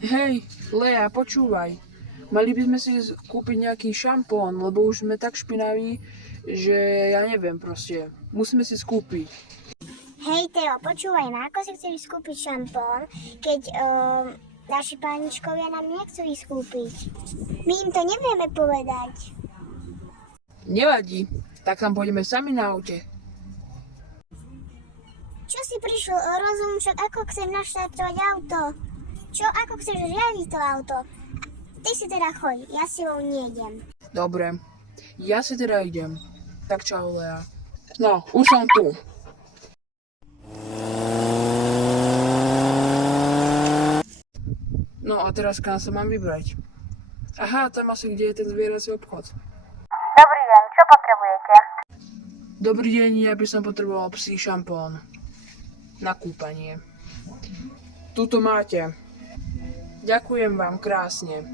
Hej, Lea, počúvaj. Mali by sme si kúpiť nejaký šampón, lebo už sme tak špinaví, že ja neviem proste. Musíme si skúpiť. Hej Teo, počúvaj ma, ako si chceš skúpiť šampón, keď naši páničkovia nám nechcú ísť kúpiť. My im to nevieme povedať. Nevadí, tak tam pôjdeme sami na aute. Čo si prišiel o rozum, však ako chceš naštartovať auto? Ako chceš riadiť to auto? Ty si teda choď, ja s tebou nejdem. Dobre, ja si teda idem. Tak čau, Lea. No, už som tu. No a teraz kam sa mám vybrať? Aha, tam asi kde je ten zvierací obchod. Dobrý deň, čo potrebujete? Dobrý deň, ja by som potreboval psí šampón. Na kúpanie. Tuto máte. Ďakujem vám krásne.